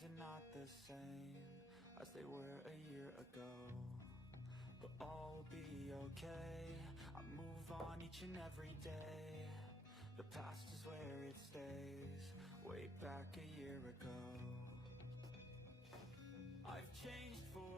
things are not the same as they were a year ago but all be okay i move on each and every day the past is where it stays way back a year ago i've changed for